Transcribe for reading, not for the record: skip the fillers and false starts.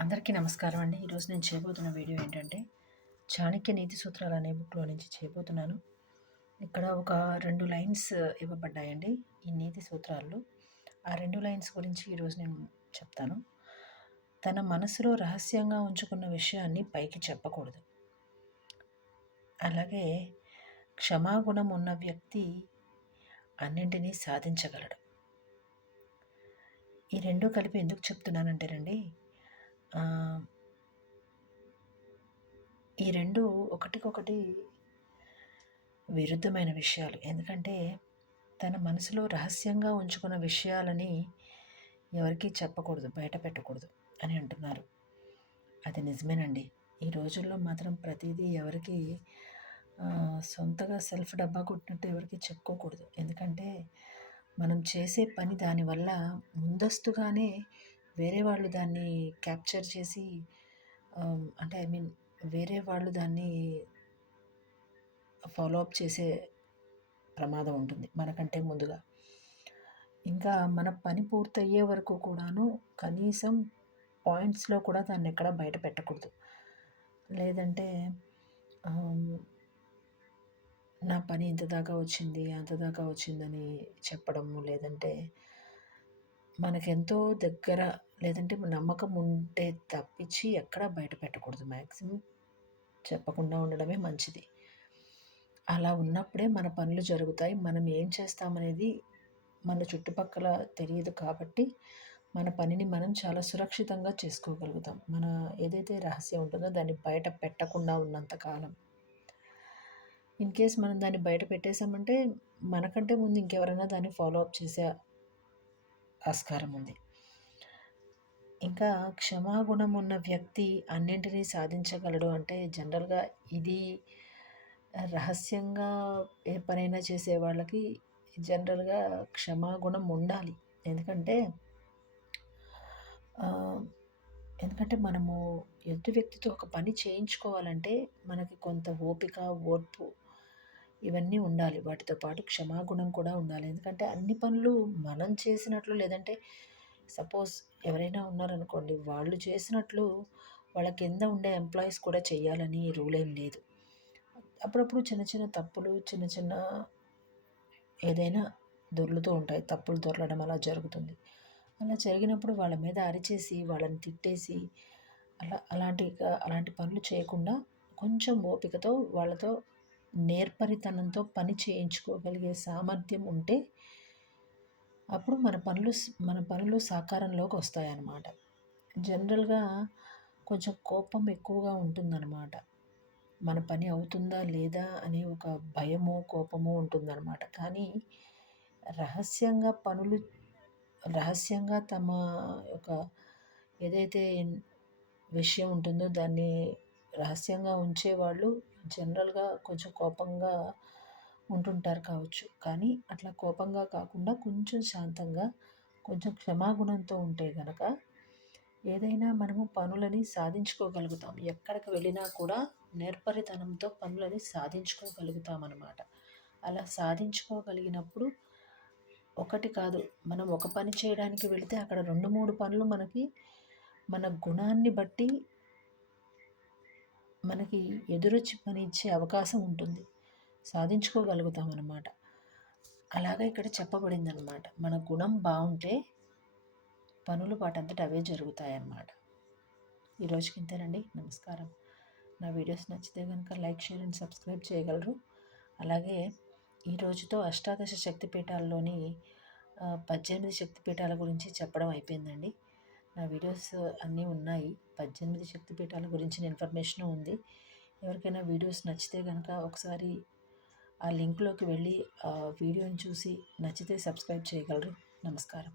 అందరికీ నమస్కారం అండి. ఈరోజు నేను చేయబోతున్న వీడియో ఏంటంటే, 'చాణక్య నీతి సూత్రాలు' అనే బుక్‌లో నుంచి చేయబోతున్నాను. ఇక్కడ ఒక 2 లైన్స్ ఇవ్వబడ్డాయండి ఈ నీతి సూత్రాల్లో. ఆ 2 లైన్స్ గురించి ఈరోజు నేను చెప్తాను. తన మనసులో రహస్యంగా ఉంచుకున్న విషయాన్ని పైకి చెప్పకూడదు. అలాగే క్షమాగుణం ఉన్న వ్యక్తి అన్నింటినీ సాధించగలడు. ఈ 2 కలిపి ఎందుకు చెప్తున్నానంటేనండి, ఈ 2 ఒకటికొకటి విరుద్ధమైన విషయాలు. ఎందుకంటే తన మనసులో రహస్యంగా ఉంచుకున్న విషయాలని ఎవరికీ చెప్పకూడదు, బయట పెట్టకూడదు అని అంటున్నారు. అది నిజమేనండి. ఈ రోజుల్లో మాత్రం ప్రతిదీ ఎవరికీ సొంతగా సెల్ఫ్ డబ్బా కొట్టినట్టు ఎవరికీ చెప్పుకోకూడదు. ఎందుకంటే మనం చేసే పని దానివల్ల ముందస్తుగానే వేరే వాళ్ళు దాన్ని క్యాప్చర్ చేసి అంటే వేరే వాళ్ళు దాన్ని ఫాలో అప్ చేసే ప్రమాదం ఉంటుంది మనకంటే ముందుగా. ఇంకా మన పని పూర్తయ్యే వరకు కూడాను కనీసం పాయింట్స్‌లో కూడా దాన్ని ఎక్కడ బయట పెట్టకూడదు. లేదంటే నా పని ఇంత దాకా వచ్చింది, అంత దాకా వచ్చిందని చెప్పడము, లేదంటే మనకెంతో దగ్గర లేదంటే నమ్మకం ఉంటే తప్పించి ఎక్కడా బయట పెట్టకూడదు. మ్యాక్సిమం చెప్పకుండా ఉండడమే మంచిది. అలా ఉన్నప్పుడే మన పనులు జరుగుతాయి. మనం ఏం చేస్తామనేది మన చుట్టుపక్కల తెలియదు కాబట్టి మన పనిని మనం చాలా సురక్షితంగా చేసుకోగలుగుతాం. మన ఏదైతే రహస్యం ఉంటుందో దాన్ని బయట పెట్టకుండా ఉన్నంత కాలం. ఇన్ కేస్ మనం దాన్ని బయట పెట్టేసామంటే మనకంటే ముందు ఇంకెవరైనా దాన్ని ఫాలో అప్ చేసే ఆస్కారం ఉంది. ఇంకా క్షమాగుణం ఉన్న వ్యక్తి అన్నింటినీ సాధించగలడు అంటే జనరల్‌గా ఇది రహస్యంగా ఏ పనైనా చేసే వాళ్ళకి జనరల్‌గా క్షమాగుణం ఉండాలి. ఎందుకంటే మనము ఎదుటి వ్యక్తితో ఒక పని చేయించుకోవాలంటే మనకి కొంత ఓపిక, ఓర్పు ఇవన్నీ ఉండాలి. వాటితో పాటు క్షమాగుణం కూడా ఉండాలి. ఎందుకంటే అన్ని పనులు మనం చేసినట్లు లేదంటే సపోజ్ ఎవరైనా ఉన్నారనుకోండి, వాళ్ళు చేసినట్లు వాళ్ళ కింద ఉండే ఎంప్లాయీస్ కూడా చేయాలని రూల్ ఏం లేదు. అప్పుడప్పుడు చిన్న చిన్న తప్పులు, చిన్న చిన్న ఏదైనా దొర్లుతూ ఉంటాయి. తప్పులు దొర్లడం అలా జరుగుతుంది. అలా జరిగినప్పుడు వాళ్ళ మీద అరిచేసి, వాళ్ళని తిట్టేసి అలాంటి పనులు చేయకుండా కొంచెం ఓపికతో వాళ్ళతో నేర్పరితనంతో పని చేయించుకోగలిగే సామర్థ్యం ఉంటే అప్పుడు మన పనులు సాకారంలోకి వస్తాయన్నమాట. జనరల్‌గా కొంచెం కోపం ఎక్కువగా ఉంటుందన్నమాట. మన పని అవుతుందా లేదా అనే ఒక భయము, కోపము ఉంటుందన్నమాట. కానీ రహస్యంగా తమ యొక్క ఏదైతే విషయం ఉంటుందో దాన్ని రహస్యంగా ఉంచేవాళ్ళు జనరల్‌గా కొంచెం కోపంగా ఉంటుంటారు కావచ్చు. కానీ అట్లా కోపంగా కాకుండా కొంచెం శాంతంగా, కొంచెం క్షమాగుణంతో ఉంటే గనక ఏదైనా మనము పనులని సాధించుకోగలుగుతాం. ఎక్కడికి వెళ్ళినా కూడా నేర్పరితనంతో పనులని సాధించుకోగలుగుతామనమాట. అలా సాధించుకోగలిగినప్పుడు ఒకటి కాదు, మనం ఒక పని చేయడానికి వెళితే అక్కడ 2, 3 పనులు మనకి మన గుణాన్ని బట్టి మనకి ఎదురొచ్చి పని ఇచ్చే అవకాశం ఉంటుంది. సాధించుకోగలుగుతామనమాట. అలాగే ఇక్కడ చెప్పబడిందనమాట. మన గుణం బావుంటే పనులు వాటంతట అవే జరుగుతాయన్నమాట. ఈ రోజుకి ఇంతేనండి. నమస్కారం. నా వీడియోస్ నచ్చితే కనుక లైక్, షేర్ అండ్ సబ్స్క్రైబ్ చేయగలరు. అలాగే ఈ రోజుతో అష్టాదశ శక్తిపీఠాల్లోని 18 శక్తిపీఠాల గురించి చెప్పడం అయిపోయిందండి. నా వీడియోస్ అన్నీ ఉన్నాయి. 18 శక్తిపీఠాల గురించిన ఇన్ఫర్మేషను ఉంది. ఎవరికైనా వీడియోస్ నచ్చితే కనుక ఒకసారి ఆ లింక్‌లోకి వెళ్ళి వీడియోని చూసి నచ్చితే సబ్స్క్రైబ్ చేయగలరు. నమస్కారం.